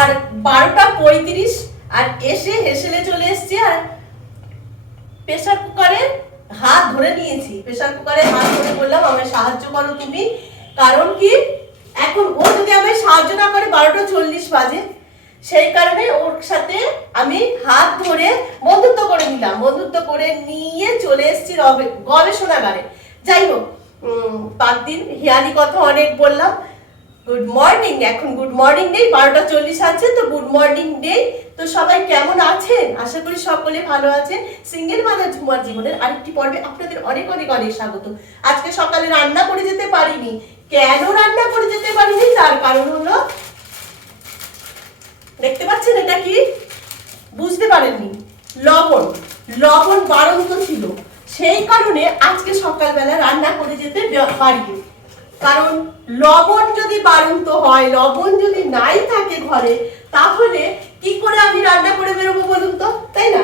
আর বারোটা পঁয়ত্রিশ, আর এসে হেসেলে চলে এসছি, আর প্রেসার কুকারে হাত ধরে নিয়েছি। প্রেসার কুকারে হাত ধরে বললাম, আমায় সাহায্য করো তুমি। কারণ কি? এখন ও যদি আমায় সাহায্য না করে, বারোটা চল্লিশ বাজে। সেই কারণে ওর সাথে আমি হাত ধরে বন্ধুত্ব করে নিলাম। বন্ধুত্ব করে নিয়ে চলে এসেছি গবেষণাগারে। যাই হোক বাদ দিন, হিয়ালি কথা অনেক বললাম। গুড মর্নিং এখন গুড মর্নিং নেই বারোটা চল্লিশ আছে, তো গুড মর্নিং নেই তো সবাই কেমন আছেন? আশা করি সকলে ভালো আছেন। সিঙ্গেল মাদার ঝুমার জীবনের আরেকটি পর্বে আপনাদের অনেক অনেক অনেক স্বাগত। আজকে সকালে রান্না করে যেতে পারিনি। কেন রান্না করে যেতে পারিনি? তার কারণ হলো, দেখতে পাচ্ছেন এটা কি? বুঝতে পারেননি। লবণ। লবণ বাড়ন্ত ছিল। সেই কারণে আজকে সকালবেলা রান্না করে যেতে পারিনি। কারণ লবণ যদি বাড়ন্ত হয় লবণ যদি নাই থাকে ঘরে তাহলে কি করে আমি রান্না করে বেরোবো বলুন তো? তাই না?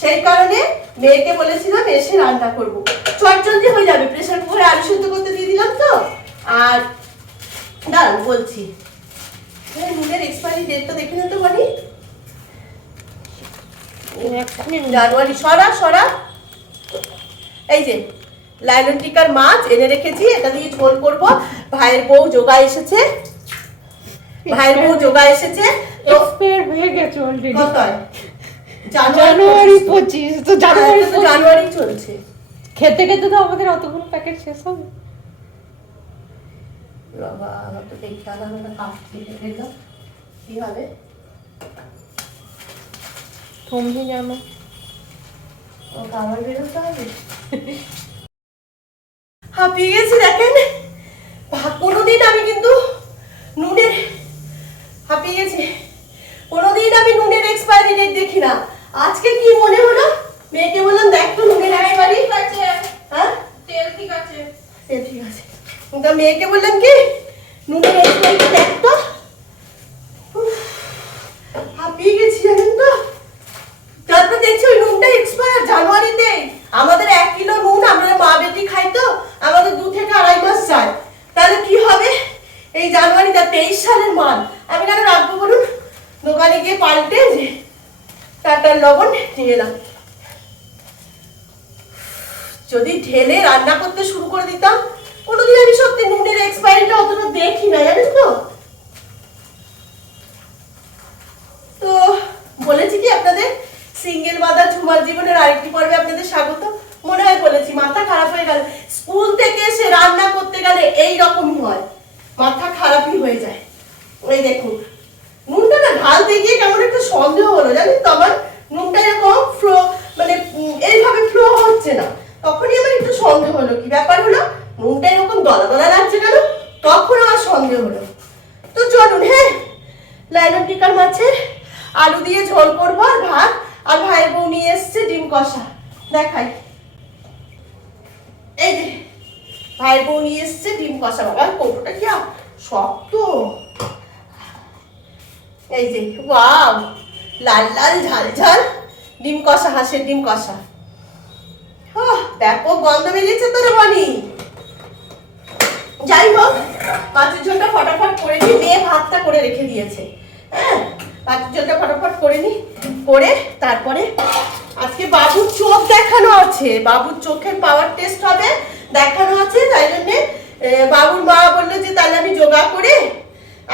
সেই কারণে মেয়েকে বলেছিলাম এসে রান্না করব। চটজলদি হয়ে যাবে প্রেশার কুকারে আলু সেদ্ধ করতে দিয়ে দিলাম তো। আর দাঁড়ান বলছি। নুনের এক্সপায়ারি ডেটটা দেখে নিতে পারি জানুয়ারি সরা সরা। এই যে লাইলন টিকার মাছ এনে রেখেছি এটা দিয়ে ঝোল করব। ভাইয়ের বউ যোগা এসেছে। ভাইয়ের বউ যোগা এসেছে। তো এক্সপায়ার হয়ে গেছে অলরেডি কত জানুয়ারি পঁচিশ। তো জানুয়ারি হ্যাঁ, তো জানুয়ারি চলছে। খেতে খেতে তো আমাদের অতগুলো প্যাকেট শেষ হবে। বাবা আমার তো দেখতে আলাদা আলাদা কাঠ কি হবে? তুমি জানো। ও খাবার বেরোতে হবে। হাঁপিয়ে গেছি দেখেন। কোনোদিন আমি কিন্তু নুনের হাঁপিয়ে গেছি। কোনোদিন আমি নুনের এক্সপায়ারি ডেট দেখি না। আজকে কি মনে হলো? মেয়েকে বললাম দেখ তো নুনের এক্সপায়ারি হ্যাঁ? তেল ঠিক আছে। তেল ঠিক আছে। তা মেয়েকে বললাম কি নুনের এক্সপায়ারি দেখ তো উফ, হাঁপিয়ে গেছি জানেন তো তারপর দেখছি ওই নুনটা এক্সপায়ার জানুয়ারিতে আমাদের এক কিলো নুন আমরা মা বেটি খাই তো আমাদের দু থেকে আড়াই মাস যায় তাহলে কি হবে এই জানুয়ারিটা তেইশ সালের মাল আমি কেন রাখব বলুন দোকানে গিয়ে পাল্টে যে টাটার লবণ নিয়ে এলাম। যদি ঢেলে রান্না করতে শুরু করে দিতাম, কোনোদিন আমি সত্যি নুনের এক্সপায়ারিটা অতটা দেখি না জানেন তো। তো বলেছি কি আপনাদের, সিঙ্গেল মাদার ঝুমার জীবনের আরেকটি পর্বে আপনাদের স্বাগত। মনে হয় বলেছি, মাথা খারাপ হয়ে গেল, স্কুল থেকে এসে রান্না করতে গেলে এই রকমই হয়। মাথা খারাপই হয়ে যায় ওই দেখুন নুনটা না ঢালতে গিয়ে কেমন একটা সন্দেহ হলো জানেন তো আমার নুনটা এরকম ফ্লো মানে উম, এইভাবে ফ্লো হচ্ছে না তখনই আমার একটু সন্দেহ হলো কি ব্যাপার হলো নুনটা এরকম দলা দলা লাগছে কেন তখন আমার সন্দেহ হলো তো চলুন হ্যাঁ লাইলন টিকার মাছের আলু দিয়ে ঝোল করব আর ভাত আর ভাইয়ের বউ নিয়ে এসছে ডিম কষা দেখাই এই যে ভাইয়ের বউ নিয়ে এসছে, ডিম কষা বাবা কৌটোটা কি শক্ত। এই যে, ওয়াও, লাল লাল ঝাল ঝাল, ডিম কষা, হাঁসের ডিম কষা। ব্যাপক গন্ধ বেরিয়েছে তোর বানি যাই হোক মাছের ঝোলটা ফটাফট করে নি, মেয়ে ভাতটা করে রেখে দিয়েছে। হ্যাঁ মাছের ঝোলটা ফটাফট করে নি, করে তারপরে আজকে বাবুর চোখ দেখানো আছে। বাবুর চোখের পাওয়ার টেস্ট হবে। দেখানো আছে, তাই জন্যে বাবুর মা বলল যে তাহলে আমি যোগা করে,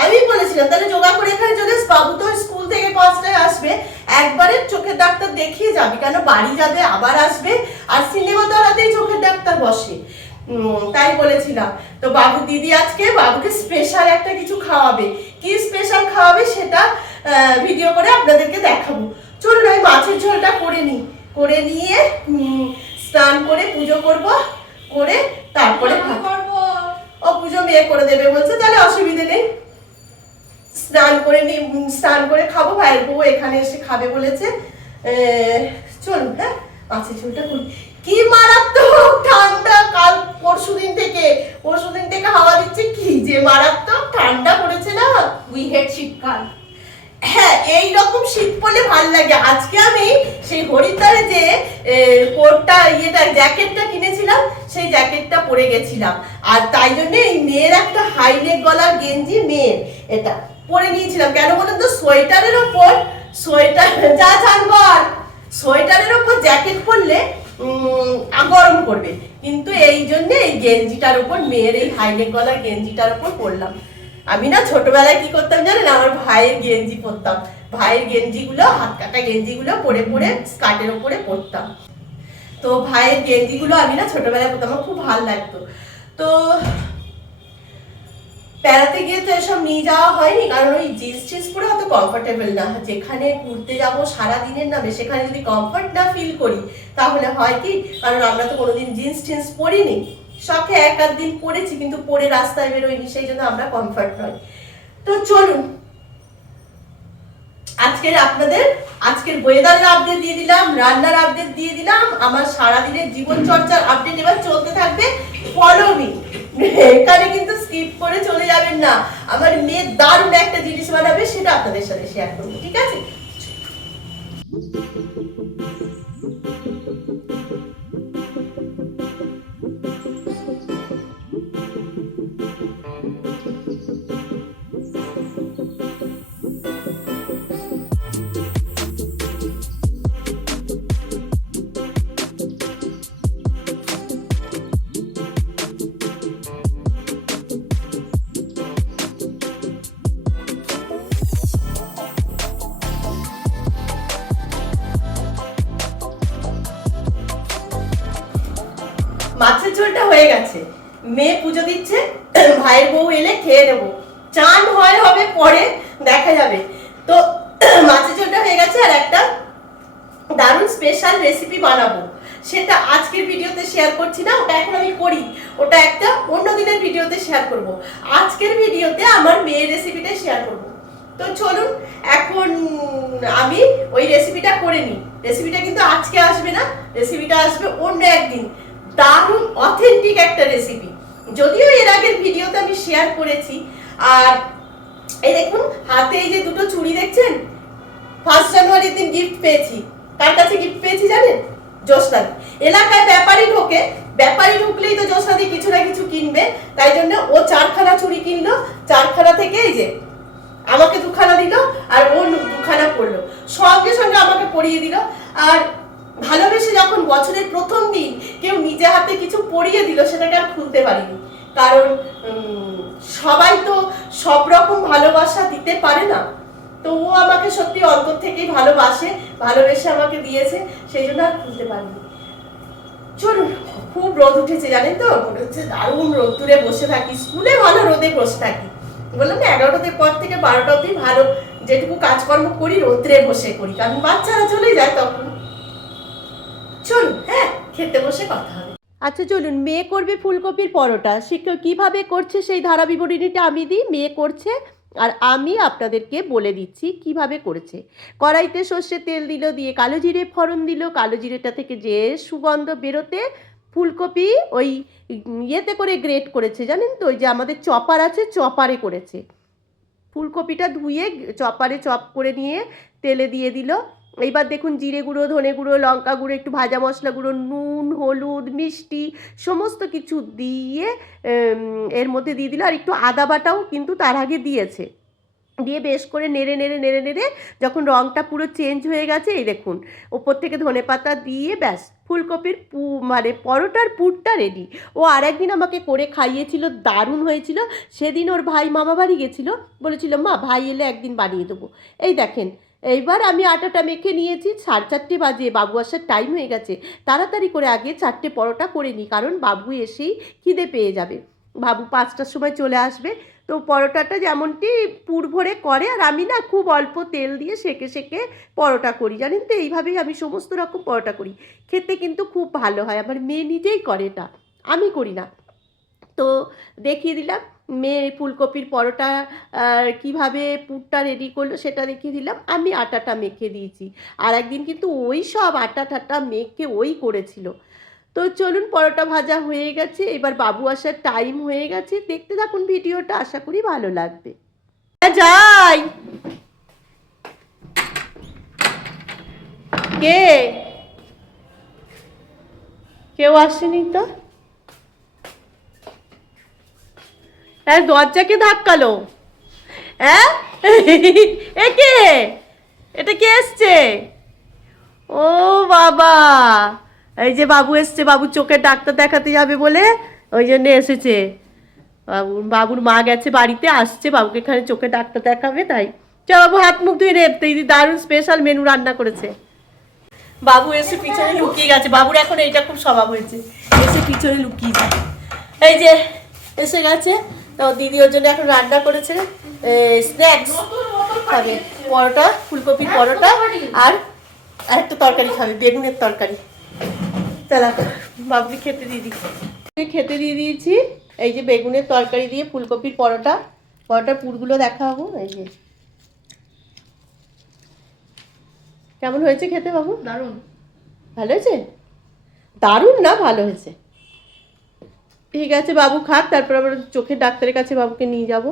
আমি বলেছিলাম, তাহলে যোগা করে এখানে চলে বাবু তো স্কুল থেকে পাঁচটায় আসবে, একবারে চোখের ডাক্তার দেখিয়ে যাবি, কেন বাড়ি যাবে, আবার আসবে, আর সিনেমা দলাতেই চোখের ডাক্তার বসে। তাই বলেছিলাম। তো বাবু, দিদি আজকে বাবুকে স্পেশাল একটা কিছু খাওয়াবে। কি স্পেশাল খাওয়াবে সেটা ভিডিও করে আপনাদেরকে দেখাবো। চলুন, ওই মাছের ঝোলটা করে নিই। করে নিয়ে স্নান করে পুজো করব। করে তারপরে ও পুজো মেয়ে করে দেবে বলছে তাহলে অসুবিধে নেই। স্নান করে নি স্নান করে খাব ভাইয়ের বউ এখানে এসে খাবে বলেছে। চলুন হ্যাঁ? মাছের ঝোলটা করি কি মারাত্মক ঠান্ডা কাল পরশু দিন থেকে। পরশু দিন থেকে হাওয়া দিচ্ছে কি যে মারাত্মক ঠান্ডা পড়েছে না? উই হেড শীতকাল। হ্যাঁ এই রকম শীত পড়লে ভালো লাগে। আজকে আমি সেই হরিদ্বারে যে কোটটা, ইয়েটা, জ্যাকেটটা কিনেছিলাম, সেই জ্যাকেটটা পরে গেছিলাম। আর তাই জন্য এই মেয়ের একটা হাই নেক গলার গেঞ্জি মেয়ের, এটা পরে নিয়েছিলাম কেন বলুন তো? সোয়েটারের ওপর, সোয়েটার, যা জানবার, সোয়েটারের ওপর জ্যাকেট পরলে গরম করবে। কিন্তু এই জন্যে এই গেঞ্জিটার ওপর, মেয়ের এই হাইনেক গলার গেঞ্জিটার ওপর পরলাম। আমি না ছোটবেলায় কি করতাম জানেন? আমার ভাইয়ের গেঞ্জি পরতাম। ভাইয়ের গেঞ্জিগুলো, হাত কাটা গেঞ্জিগুলো পরে পরে স্কার্টের ওপরে পরতাম। তো ভাইয়ের গেঞ্জিগুলো আমি না ছোটবেলায় পরতাম, আমার খুব ভালো লাগতো। তো বেড়াতে গিয়ে তো এসব নিয়ে যাওয়া হয়নি, কারণ ওই জিন্স টিন্স পরে অত কমফোর্টেবল না। যেখানে ঘুরতে যাব সারা দিনের নামে, সেখানে যদি কমফর্ট না ফিল করি, তাহলে হয় কি? কারণ আমরা তো কোনোদিন জিন্স টিন্স পরিনি। শখে এক আধ দিন পরেছি, কিন্তু পরে রাস্তায় বেরোয়নি, সেই জন্য আমরা কমফর্ট নয় তো চলুন আজকের আপনাদের, আজকের ওয়েদারের আপডেট দিয়ে দিলাম, রান্নার আপডেট দিয়ে দিলাম, আমার সারাদিনের জীবন চর্চার আপডেট এবার চলতে থাকবে। ফলো মি এখানে কিন্তু স্কিপ করে চলে যাবেন না। আমার মেয়ে দারুণ একটা জিনিস বানাবে, সেটা আপনাদের সাথে শেয়ার করব, ঠিক আছে? হয়ে গেছে। মেয়ে পুজো দিচ্ছে, ভাইয়ের বউ এলে খেয়ে নেব। চান হয় হবে পরে, দেখা যাবে। তো মাছের ঝোলটা হয়ে গেছে আর একটা দারুণ স্পেশাল রেসিপি বানাবো। সেটা আজকের ভিডিওতে শেয়ার করছি না, ওটা এখন আমি করি। ওটা একটা অন্য দিনের ভিডিওতে শেয়ার করব। আজকের ভিডিওতে আমার মেয়ের রেসিপিটা শেয়ার করব। তো চলুন, এখন আমি ওই রেসিপিটা করে নিই। রেসিপিটা কিন্তু আজকে আসবে না রেসিপিটা আসবে অন্য একদিন। দারুণ অথেন্টিক একটা রেসিপি যদিও এর আগের ভিডিওতে আমি শেয়ার করেছি, আর এই দেখুন, হাতে এই যে দুটো চুড়ি দেখছেন? ফার্স্ট জানুয়ারির দিন গিফট পেয়েছি। কার কাছে গিফট পেয়েছি জানেন? জ্যোৎস্নাদি এলাকায় ব্যাপারী ঢোকে। ব্যাপারী ঢুকলেই তো জ্যোৎস্নাদি কিছু না কিছু কিনবে। তাই জন্য ও চারখানা চুড়ি কিনলো। চারখানা থেকে এই যে আমাকে দুখানা দিল, আর ও দুখানা পড়ল সঙ্গে সঙ্গে আমাকে পরিয়ে দিল। আর ভালোবেসে যখন বছরের প্রথম দিন কেউ নিজে হাতে কিছু পরিয়ে দিল, সেটাকে আর খুলতে পারিনি। কারণ সবাই তো সব রকম ভালোবাসা দিতে পারে না। তো ও আমাকে সত্যি অন্তর থেকেই ভালোবাসে, ভালোবেসে আমাকে দিয়েছে, সেই জন্য আর খুলতে পারিনি। চলুন, খুব রোদ উঠেছে জানেন তো? মনে হচ্ছে দারুণ রোদ্দুরে বসে থাকি, স্কুলে ভালো রোদে বসে থাকি। বললাম না, এগারোটার পর থেকে বারোটা অবধি ভালো, যেটুকু কাজকর্ম করি, রোদ্রে বসে করি। কারণ বাচ্চারা চলে যায় তখন। চলুন হ্যাঁ খেতে বসে কথা হবে। আচ্ছা চলুন, মেয়ে করবে ফুলকপির পরোটা। সে কীভাবে করছে সেই ধারা বিবরণীটা আমি দিই, মেয়ে করছে, আর আমি আপনাদেরকে বলে দিচ্ছি কীভাবে করেছে। কড়াইতে সর্ষে তেল দিল, দিয়ে কালো জিরে ফোড়ন দিল। কালো জিরেটা থেকে যে সুগন্ধ বেরোতে ফুলকপি ওই ইয়েতে করে গ্রেট করেছে, জানেন তো? ওই যে আমাদের চপার আছে, চপারে করেছে। ফুলকপিটা ধুয়ে চপারে চপ করে নিয়ে তেলে দিয়ে দিল। এইবার দেখুন জিরে গুঁড়ো, ধনে গুঁড়ো, লঙ্কা গুঁড়ো, একটু ভাজা মশলা গুঁড়ো, নুন, হলুদ, মিষ্টি, সমস্ত কিছু দিয়ে এর মধ্যে দিয়ে দিল। আর একটু আদা বাটাও কিন্তু তার আগে দিয়েছে। দিয়ে বেশ করে নেড়ে নেড়ে নেড়ে নেড়ে যখন রঙটা পুরো চেঞ্জ হয়ে গেছে, এই দেখুন, ওপর থেকে ধনে পাতা দিয়ে ব্যাস, ফুলকপির পু মানে পরোটার পুরটা রেডি ও আর একদিন আমাকে করে খাইয়েছিল, দারুণ হয়েছিল। সেদিন ওর ভাই মামা বাড়ি গেছিল, বলেছিল, মা, ভাই এলে একদিন বানিয়ে দেবো। এই দেখেন এইবার আমি আটাটা মেখে নিয়েছি, সাড়ে চারটে বাজে, বাবু আসার টাইম হয়ে গেছে। তাড়াতাড়ি করে আগে চারটে পরোটা করে নিই কারণ বাবু এসেই খিদে পেয়ে যাবে। বাবু পাঁচটার সময় চলে আসবে। তো পরোটাটা যেমনটি পুর ভরে করে, আর আমি না খুব অল্প তেল দিয়ে সেকে সেকে পরোটা করি। জানেন তো, এইভাবেই আমি সমস্ত রকম পরোটা করি। খেতে কিন্তু খুব ভালো হয়, আমার মেয়ে নিজেই করে এটা। আমি করি না। তো দেখিয়ে দিলাম। মেয়ে ফুলকপির পরোটা কীভাবে পুরটা রেডি করল সেটা দেখিয়ে দিলাম। আমি আটাটা মেখে দিয়েছি। আর একদিন কিন্তু ওই সব আটা টাটা মেখে ওই করেছিল। তো চলুন পরোটা ভাজা হয়ে গেছে। এবার বাবু আসার টাইম হয়ে গেছে। দেখতে থাকুন ভিডিওটা। আশা করি ভালো লাগবে। যাই। কে? কেউ আসেনি তো? হ্যাঁ দরজাকে ধাক্কালো হ্যাঁ? এ কে? এটা কে এসছে? ও বাবা। এই যে বাবু এসছে, বাবু চোখের ডাক্তার দেখাতে যাবে বলে ওই জন্য এসেছে। বাবু, বাবুর মা গেছে বাড়িতে, আসছে, বাবুকে এখানে চোখে ডাক্তার দেখাবে, তাই। চল বাবু, হাত মুখ ধুয়ে রে দিদি দারুণ স্পেশাল মেনু রান্না করেছে। বাবু এসে পিছনে লুকিয়ে গেছে। বাবুর এখন এইটা খুব স্বভাব হয়েছে। এসে পিছনে লুকিয়ে যায় এই যে, এসে গেছে। তো দিদি ওর জন্য এখন রান্না করেছে স্ন্যাক্স খাবে। পরোটা ফুলকপির পরোটা আর আরেকটা তরকারি খাবে বেগুনের তরকারি। চালা বাবুকে খেতে দিয়ে দিই। খেতে দিয়ে দিয়েছি এই যে বেগুনের তরকারি দিয়ে ফুলকপির পরোটা। পরোটার পুরগুলো দেখাবো এই যে। কেমন হয়েছে খেতে বাবু? দারুণ। ভালো হয়েছে? দারুণ না ভালো হয়েছে। ঠিক আছে বাবু খাক তারপর আবার চোখের ডাক্তারের কাছে বাবুকে নিয়ে যাব।